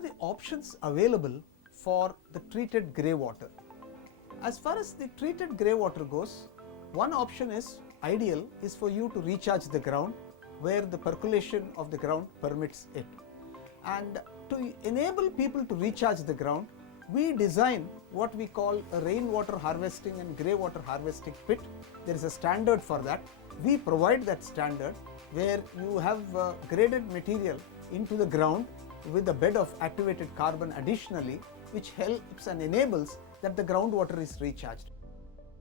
are the options available for the treated grey water? As far as the treated grey water goes, one option is ideal is for you to recharge the ground where the percolation of the ground permits it. And to enable people to recharge the ground, we design what we call a rainwater harvesting and grey water harvesting pit. There is a standard for that. We provide that standard where you have graded material into the ground with a bed of activated carbon additionally, which helps and enables that the groundwater is recharged.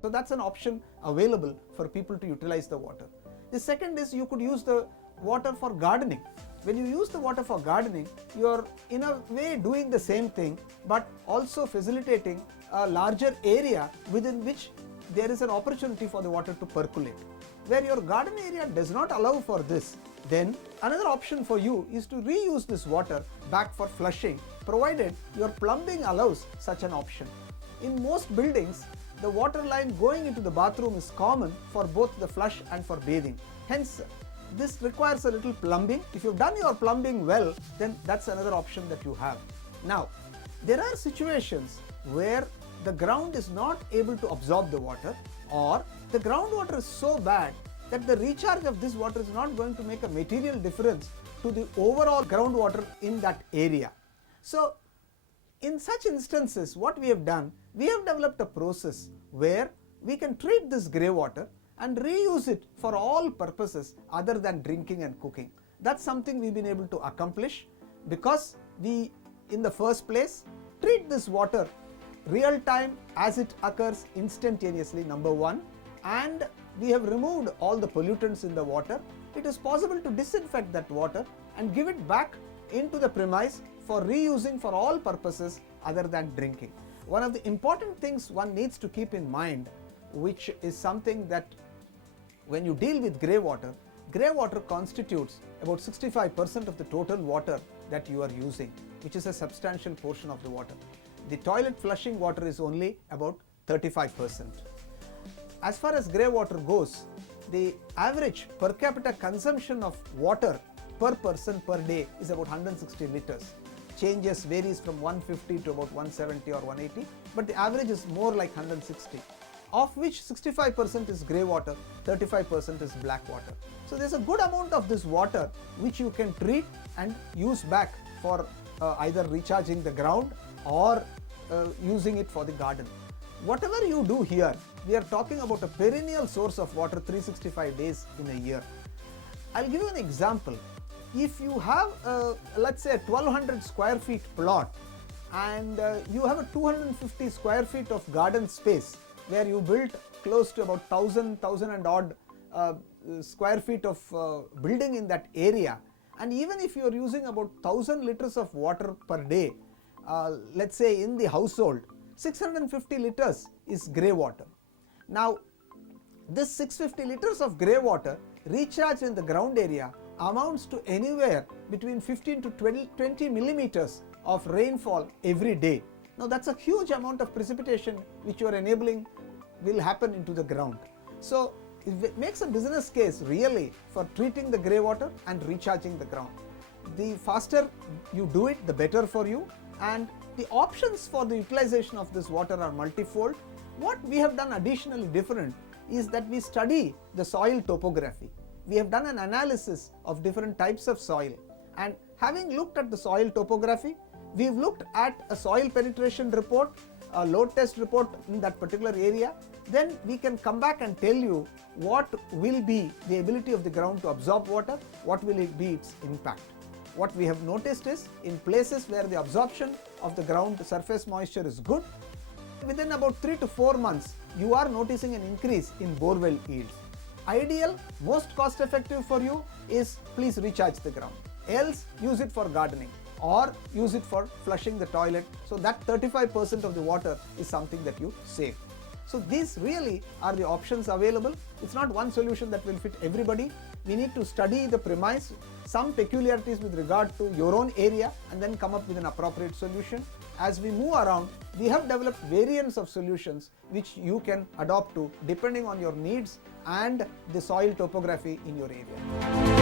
So that's an option available for people to utilize the water. The second is you could use the water for gardening. When you use the water for gardening, you are in a way doing the same thing, but also facilitating a larger area within which there is an opportunity for the water to percolate. Where your garden area does not allow for this, then another option for you is to reuse this water back for flushing, provided your plumbing allows such an option. In most buildings, the water line going into the bathroom is common for both the flush and for bathing. Hence, this requires a little plumbing. If you've done your plumbing well, then that's another option that you have. Now, there are situations where the ground is not able to absorb the water, or the groundwater is so bad that the recharge of this water is not going to make a material difference to the overall groundwater in that area. So, in such instances, what we have done, we have developed a process where we can treat this grey water and reuse it for all purposes other than drinking and cooking. That's something we've been able to accomplish because we, in the first place, treat this water real time as it occurs instantaneously, number one, and we have removed all the pollutants in the water. It is possible to disinfect that water and give it back into the premise for reusing for all purposes other than drinking. One of the important things one needs to keep in mind, which is something that when you deal with grey water constitutes about 65% of the total water that you are using, which is a substantial portion of the water. The toilet flushing water is only about 35%. As far as grey water goes, the average per capita consumption of water per person per day is about 160 liters. Changes varies from 150 to about 170 or 180, but the average is more like 160, of which 65% is grey water, 35% is black water. So there's a good amount of this water which you can treat and use back for either recharging the ground or using it for the garden. Whatever you do here, we are talking about a perennial source of water 365 days in a year. I'll give you an example. If you have let's say a 1200 square feet plot and you have a 250 square feet of garden space where you built close to about 1000 and odd square feet of building in that area, and even if you are using about 1000 liters of water per day, let's say in the household, 650 liters is grey water. Now, this 650 liters of grey water recharged in the ground area amounts to anywhere between 15 to 20 millimeters of rainfall every day. Now, that's a huge amount of precipitation which you are enabling will happen into the ground. So, it makes a business case really for treating the grey water and recharging the ground. The faster you do it, the better for you, and the options for the utilization of this water are multifold. What we have done additionally different is that we study the soil topography. We have done an analysis of different types of soil, and having looked at the soil topography, we have looked at a soil penetration report, a load test report in that particular area. Then we can come back and tell you what will be the ability of the ground to absorb water, what will it be its impact. What we have noticed is in places where the absorption of the ground surface moisture is good, within about 3 to 4 months you are noticing an increase in borewell yields. Ideal, most cost effective for you is please recharge the ground, else use it for gardening or use it for flushing the toilet, so that 35% of the water is something that you save. So these really are the options available. It's not one solution that will fit everybody. We need to study the premise, some peculiarities with regard to your own area, and then come up with an appropriate solution. As we move around, we have developed variants of solutions which you can adopt to depending on your needs and the soil topography in your area.